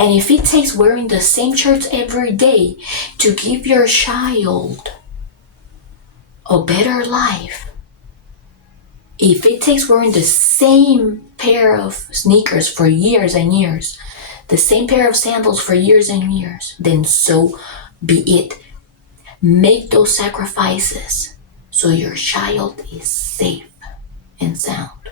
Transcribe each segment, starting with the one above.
And if it takes wearing the same shirts every day to give your child a better life, if it takes wearing the same pair of sneakers for years and years, the same pair of sandals for years and years, then so be it. Make those sacrifices so your child is safe and sound.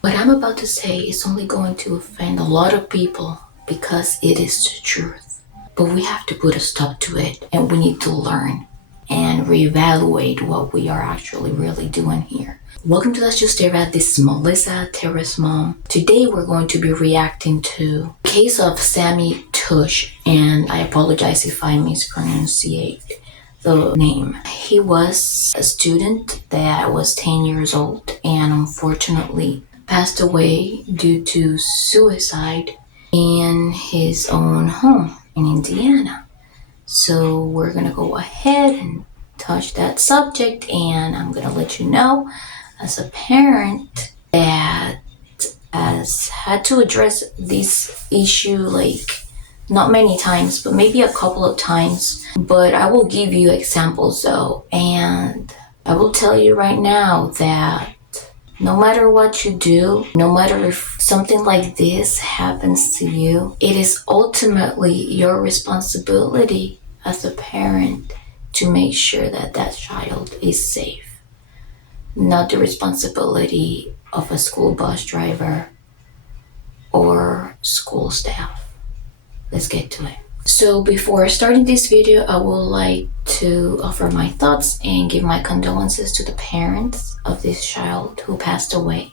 What I'm about to say is only going to offend a lot of people because it is the truth. But we have to put a stop to it, and we need to learn and reevaluate what we are actually really doing here. Welcome to Let's Just Stare At. This is Melissa, Terrace Mom. Today we're going to be reacting to the case of Sammy Teusch, and I apologize if I mispronunciate the name. He was a student that was 10 years old and unfortunately passed away due to suicide in his own home in Indiana. So we're gonna go ahead and touch that subject, and I'm gonna let you know, as a parent that has had to address this issue like not many times, but maybe a couple of times. But I will give you examples though, and I will tell you right now that no matter what you do, no matter if something like this happens to you, it is ultimately your responsibility as a parent to make sure that that child is safe. Not the responsibility of a school bus driver or school staff. Let's get to it. So before starting this video, I would like to offer my thoughts and give my condolences to the parents of this child who passed away.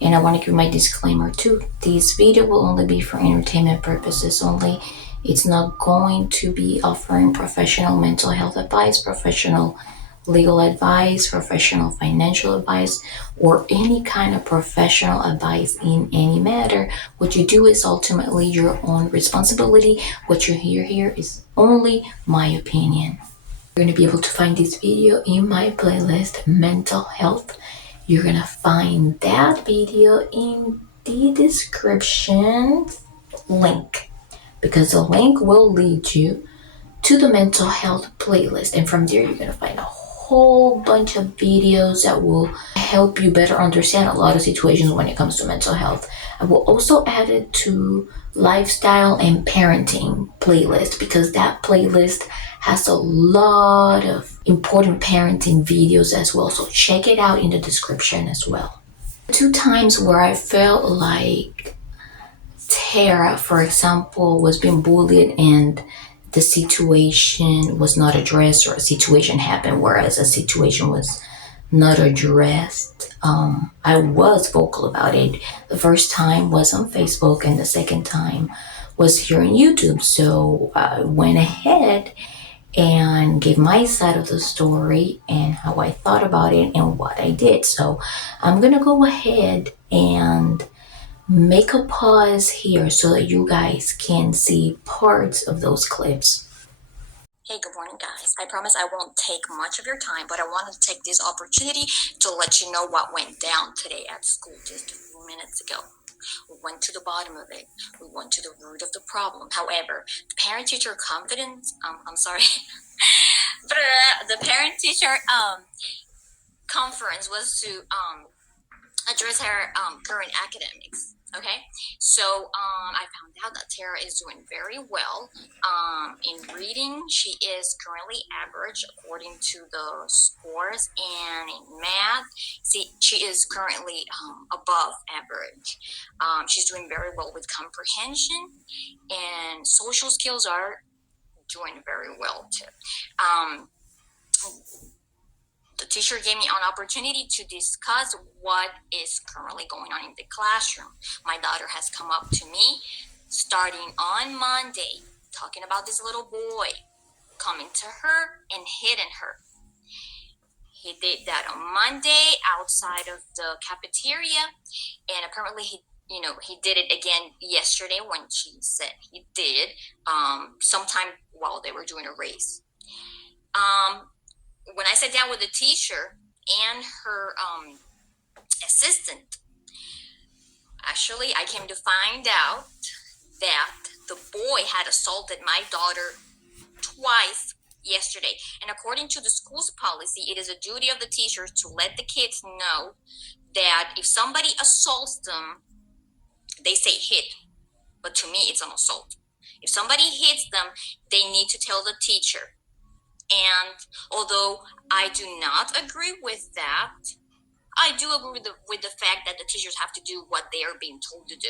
And I want to give my disclaimer too. This video will only be for entertainment purposes only. It's not going to be offering professional mental health advice, professional legal advice, professional financial advice, or any kind of professional advice in any matter. What you do is ultimately your own responsibility. What you hear here is only my opinion. You're going to be able to find this video in my playlist, Mental Health. You're going to find that video in the description link, because the link will lead you to the mental health playlist, and from there you're going to find a whole bunch of videos that will help you better understand a lot of situations when it comes to mental health. I will also add it to lifestyle and parenting playlist, because that playlist has a lot of important parenting videos as well, so check it out in the description as well. 2 times where I felt like Tara, for example, was being bullied and the situation was not addressed, or a situation happened whereas a situation was not addressed. I was vocal about it. The first time was on Facebook and the second time was here on YouTube. So I went ahead and gave my side of the story and how I thought about it and what I did. So I'm gonna go ahead and make a pause here so that you guys can see parts of those clips. Hey, good morning, guys. I promise I won't take much of your time, but I wanted to take this opportunity to let you know what went down today at school just a few minutes ago. We went to the bottom of it. We went to the root of the problem. However, the parent-teacher the parent-teacher conference was to address her current academics. Okay, so I found out that Tara is doing very well in reading. She is currently average according to the scores, and in math, she is currently above average. She's doing very well with comprehension, and social skills are doing very well too. The teacher gave me an opportunity to discuss what is currently going on in the classroom. My daughter has come up to me starting on Monday, talking about this little boy coming to her and hitting her. He did that on Monday outside of the cafeteria, and apparently he did it again yesterday when she said he did, sometime while they were doing a race. When I sat down with the teacher and her assistant, actually, I came to find out that the boy boy had assaulted my daughter twice yesterday. And according to the school's policy, it is a duty of the teachers to let the kids know that if somebody assaults them, they say hit, but to me it's an assault. If somebody hits them, they need to tell the teacher. And although I do not agree with that, I do agree with the fact that the teachers have to do what they are being told to do.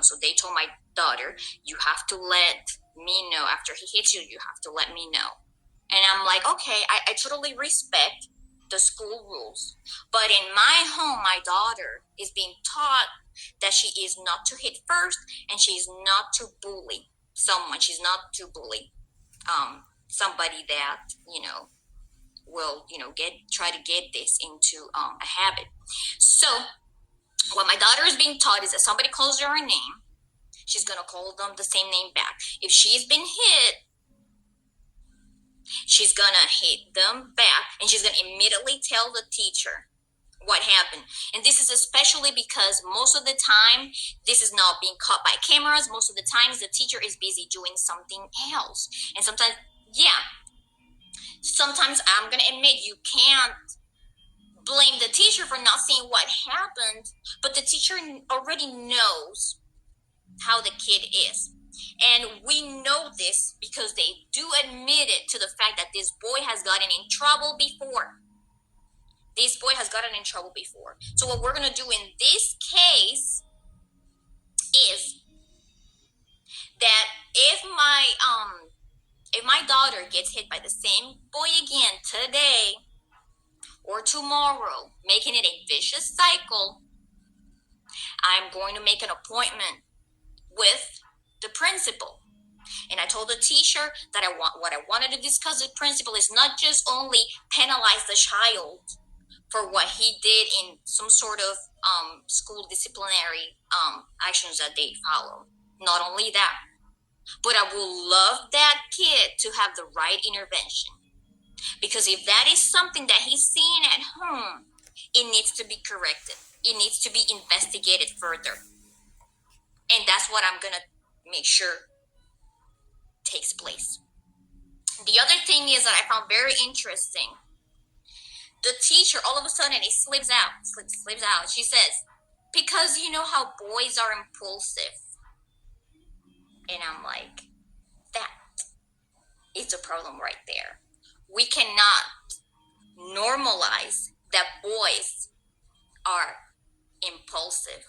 So they told my daughter, you have to let me know after he hits you, you have to let me know. And I'm like, okay, I totally respect the school rules. But in my home, my daughter is being taught that she is not to hit first and she is not to bully someone. She's not to bully somebody that, will, try to get this into a habit. So what my daughter is being taught is that somebody calls her a name, she's going to call them the same name back. If she's been hit, she's going to hit them back, and she's going to immediately tell the teacher what happened. And this is especially because most of the time, this is not being caught by cameras. Most of the times, the teacher is busy doing something else. And sometimes I'm going to admit you can't blame the teacher for not seeing what happened, but the teacher already knows how the kid is. And we know this because they do admit it to the fact that this boy has gotten in trouble before. So what we're going to do in this case is that if my daughter gets hit by the same boy again today or tomorrow, making it a vicious cycle, I'm going to make an appointment with the principal. And I told the teacher that what I wanted to discuss with the principal is not just only penalize the child for what he did in some sort of school disciplinary actions that they follow. Not only that, but I will love that kid to have the right intervention. Because if that is something that he's seeing at home, it needs to be corrected. It needs to be investigated further. And that's what I'm going to make sure takes place. The other thing is that I found very interesting. The teacher, all of a sudden, it slips out. She says, because you know how boys are impulsive. And I'm like, that is a problem right there. We cannot normalize that boys are impulsive.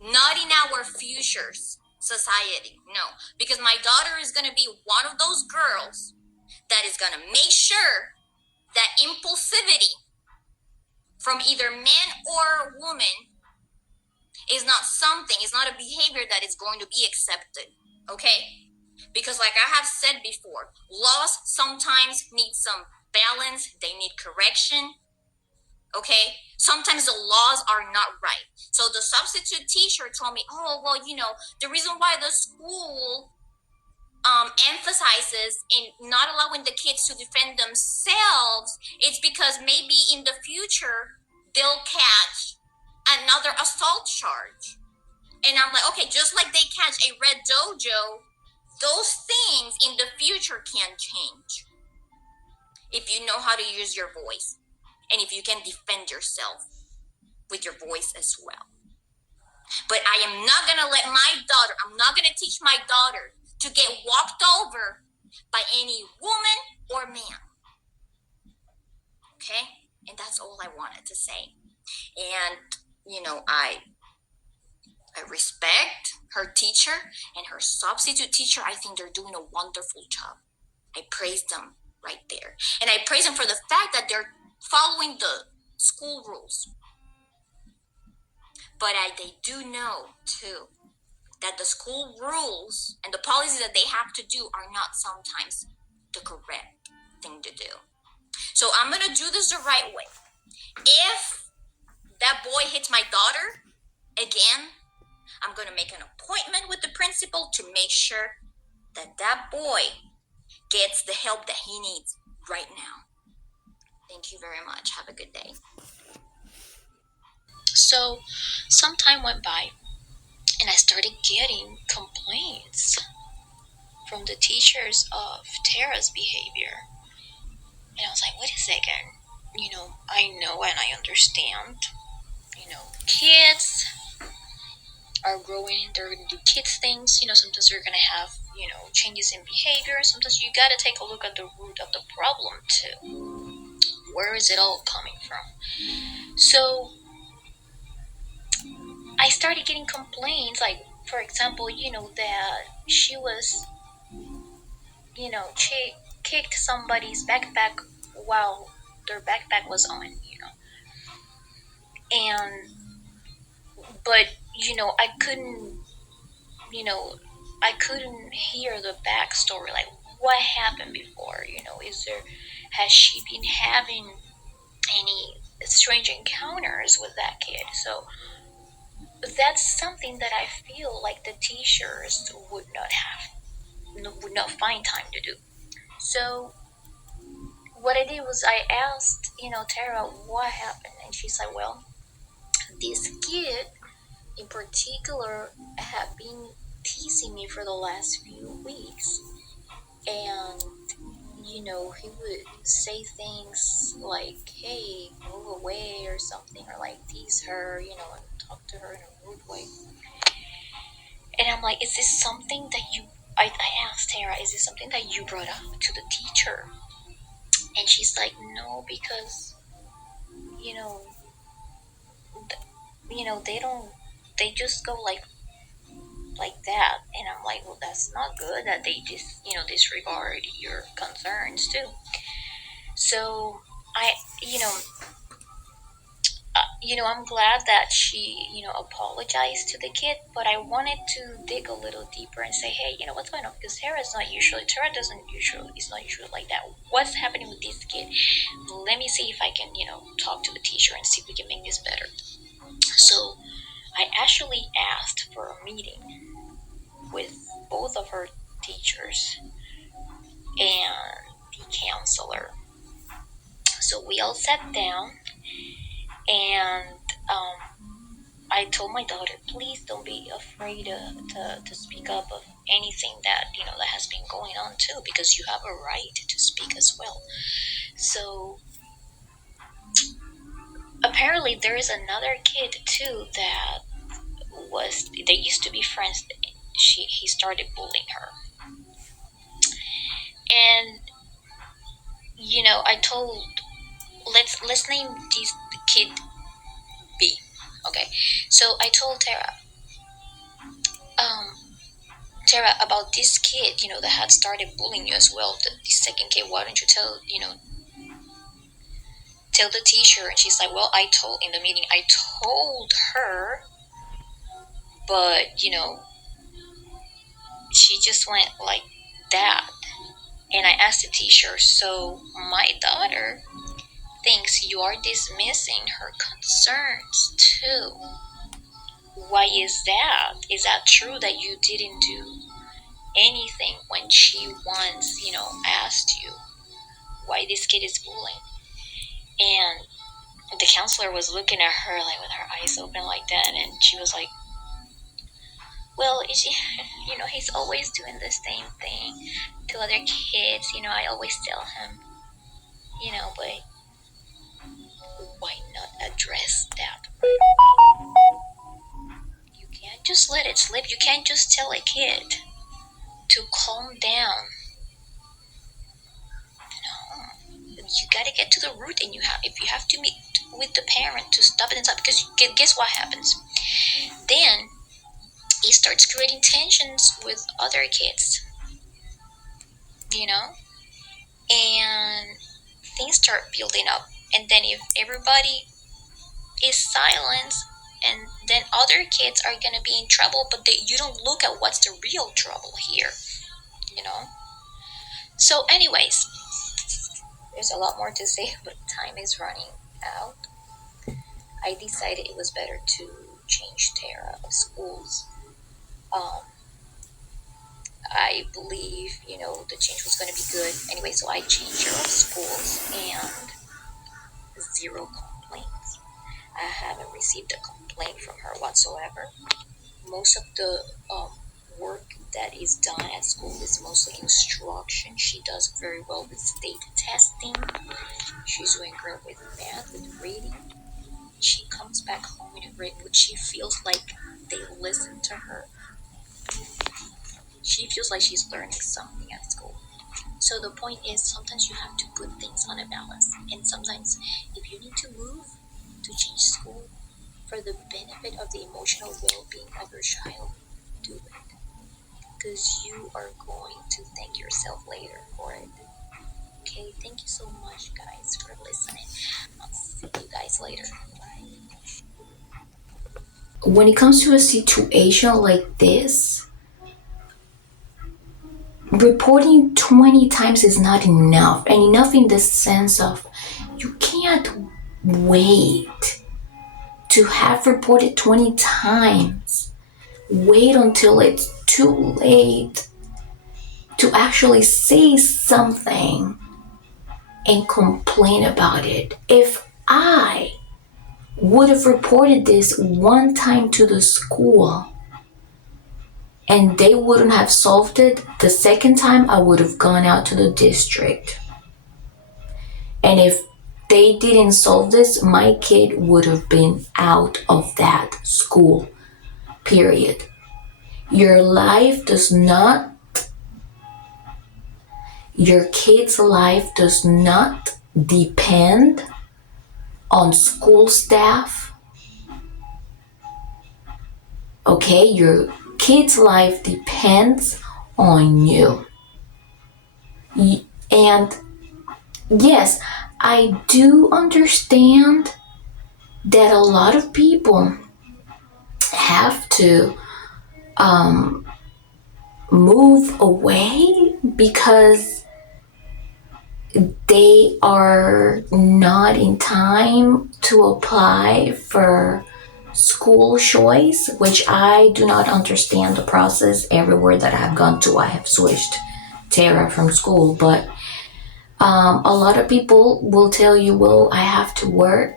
Not in our futures society, no. Because my daughter is going to be one of those girls that is going to make sure that impulsivity from either man or woman is not a behavior that is going to be accepted, okay? Because like I have said before, laws sometimes need some balance, they need correction, okay? Sometimes the laws are not right. So the substitute teacher told me, the reason why the school emphasizes in not allowing the kids to defend themselves, it's because maybe in the future they'll catch another assault charge. And I'm like, okay, just like they catch a red dojo, those things in the future can change if you know how to use your voice and if you can defend yourself with your voice as well. But I am not going to I'm not going to teach my daughter to get walked over by any woman or man. Okay? And that's all I wanted to say. And, I respect her teacher and her substitute teacher. I think they're doing a wonderful job. I praise them right there. And I praise them for the fact that they're following the school rules. But they do know, too, that the school rules and the policies that they have to do are not sometimes the correct thing to do. So I'm going to do this the right way. If that boy hits my daughter again, I'm going to make an appointment with the principal to make sure that boy gets the help that he needs right now. Thank you very much. Have a good day. So some time went by, And I started getting complaints from the teachers of Tara's behavior. And I was like, wait a second. I know and I understand. Kids are growing and they're going to do kids things. Sometimes they're going to have, changes in behavior. Sometimes you got to take a look at the root of the problem too. Where is it all coming from? So I started getting complaints, like, for example, that she was, she kicked somebody's backpack while their backpack was on. And, but, I couldn't, you know, I couldn't hear the backstory, like what happened before. Has she been having any strange encounters with that kid? So that's something that I feel like the teachers would not find time to do. So what I did was I asked, Tara, what happened, and she's like, well, this kid in particular had been teasing me for the last few weeks, and he would say things like, hey, move away or something, or like tease her, and talk to her in a rude way. And I'm like, is this something that I asked Tara, is this something that you brought up to the teacher? And she's like, no, because, you know, they just go like that. And I'm like, well, that's not good that they just, disregard your concerns too. So I, I'm glad that she, apologized to the kid, but I wanted to dig a little deeper and say, hey, what's going on? Because Tara is not usually like that. What's happening with this kid? Let me see if I can, talk to the teacher and see if we can make this better. So I actually asked for a meeting with both of her teachers and the counselor. So we all sat down, and I told my daughter, please don't be afraid to speak up of anything that that has been going on too, because you have a right to speak as well. So apparently there is another kid too that they used to be friends. He started bullying her, and I told, let's name this kid B. Okay, so I told um Tara, about this kid, that had started bullying you as well, the second kid. Why don't you tell the teacher? And she's like, well, in the meeting, I told her, but, she just went like that. And I asked the teacher, so my daughter thinks you are dismissing her concerns too. Why is that? Is that true that you didn't do anything when she once, asked you why this kid is bullying? And the counselor was looking at her like with her eyes open like that, and she was like, well, he's always doing the same thing to other kids. I always tell him, but why not address that? You can't just let it slip. You can't just tell a kid to calm down. You gotta get to the root, and if you have to meet with the parent to stop it and stop, because guess what happens? Then it starts creating tensions with other kids, and things start building up. And then if everybody is silent, and then other kids are gonna be in trouble, but you don't look at what's the real trouble here, So anyways, there's a lot more to say, but time is running out. I decided it was better to change Tara of schools. I believe, the change was going to be good. Anyway, so I changed her of schools, and zero complaints. I haven't received a complaint from her whatsoever. most of the work that is done at school is mostly instruction. She does very well with state testing. She's doing great with math, with reading. She comes back home in a great mood. She feels like they listen to her. She feels like she's learning something at school. So the point is, sometimes you have to put things on a balance. And sometimes if you need to move to change school for the benefit of the emotional well-being of your child, do it. Because you are going to thank yourself later for it. Okay, thank you so much, guys, for listening. I'll see you guys later. Bye. When it comes to a situation like this, reporting 20 times is not enough. And enough in the sense of you can't wait to have reported 20 times. Wait until it's too late to actually say something and complain about it. If I would have reported this one time to the school and they wouldn't have solved it, the second time I would have gone out to the district. And if they didn't solve this, my kid would have been out of that school, period. Your kid's life does not depend on school staff. Okay, your kid's life depends on you. And yes, I do understand that a lot of people have to move away because they are not in time to apply for school choice, which I do not understand the process. Everywhere that I've gone to, I have switched Tara from school, but a lot of people will tell you, well, I have to work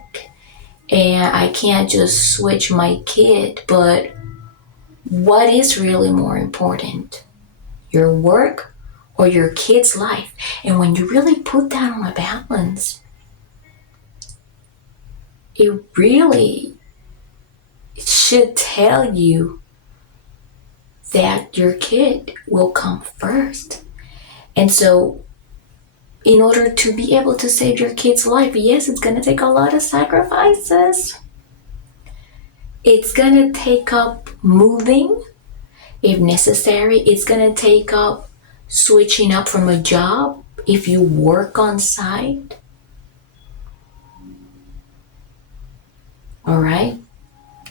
and I can't just switch my kid. But what is really more important, your work or your kid's life? And when you really put that on a balance, it really should tell you that your kid will come first. And so in order to be able to save your kid's life, yes, it's going to take a lot of sacrifices. It's going to take up moving if necessary. It's going to take up switching up from a job if you work on site. All right.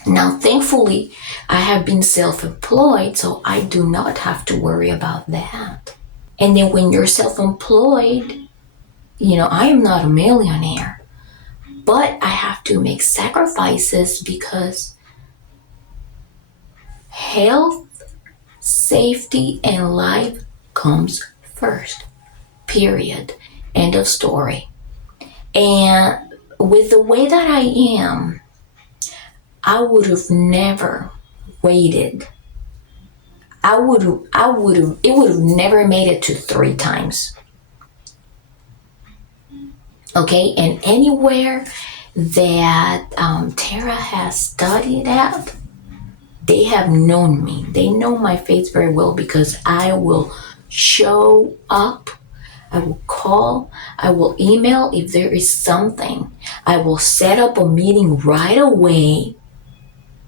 Now, thankfully, I have been self-employed, so I do not have to worry about that. And then when you're self-employed, I am not a millionaire, but I have to make sacrifices because health, safety, and life comes first. Period. End of story. And with the way that I am, I would have never waited. It would have never made it to 3 times. Okay, and anywhere that Tara has studied at, they have known me. They know my face very well because I will show up. I will call. I will email if there is something. I will set up a meeting right away.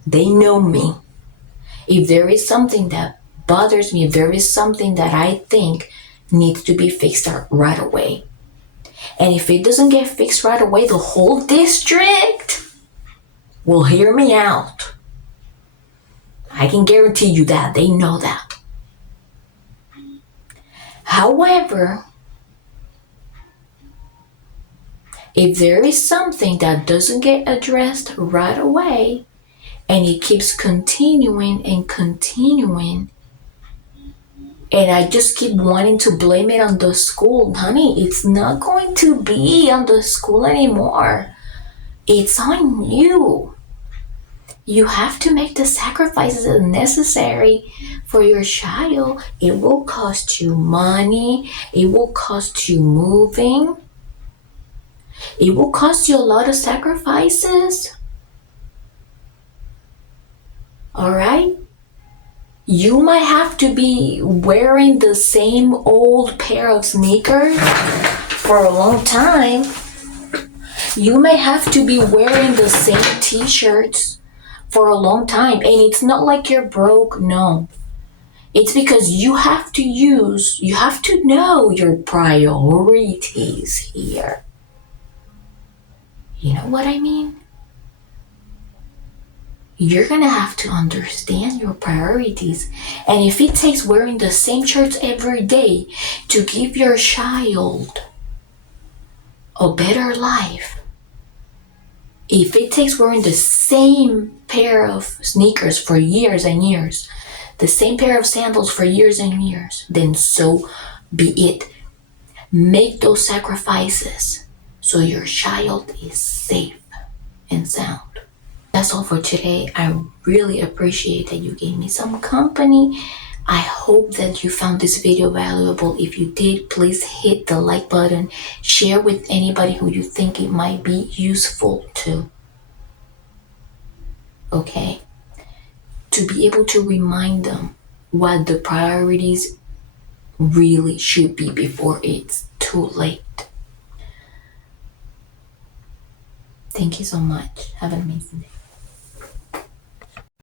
They know me. If there is something that bothers me, if there is something that I think needs to be fixed right away, and if it doesn't get fixed right away, the whole district will hear me out. I can guarantee you that. They know that. However, if there is something that doesn't get addressed right away, and it keeps continuing and continuing, and I just keep wanting to blame it on the school, honey, it's not going to be on the school anymore. It's on you. You have to make the sacrifices necessary for your child. It will cost you money. It will cost you moving. It will cost you a lot of sacrifices. All right? You might have to be wearing the same old pair of sneakers for a long time. You may have to be wearing the same t-shirts for a long time. And it's not like you're broke, no. It's because you have to know your priorities here. You know what I mean? You're gonna have to understand your priorities. And if it takes wearing the same shirts every day to give your child a better life, if it takes wearing the same pair of sneakers for years and years, the same pair of sandals for years and years, then so be it. Make those sacrifices so your child is safe and sound. That's all for today. I really appreciate that you gave me some company. I hope that you found this video valuable. If you did, please hit the like button. Share with anybody who you think it might be useful to. Okay? To be able to remind them what the priorities really should be before it's too late. Thank you so much. Have an amazing day.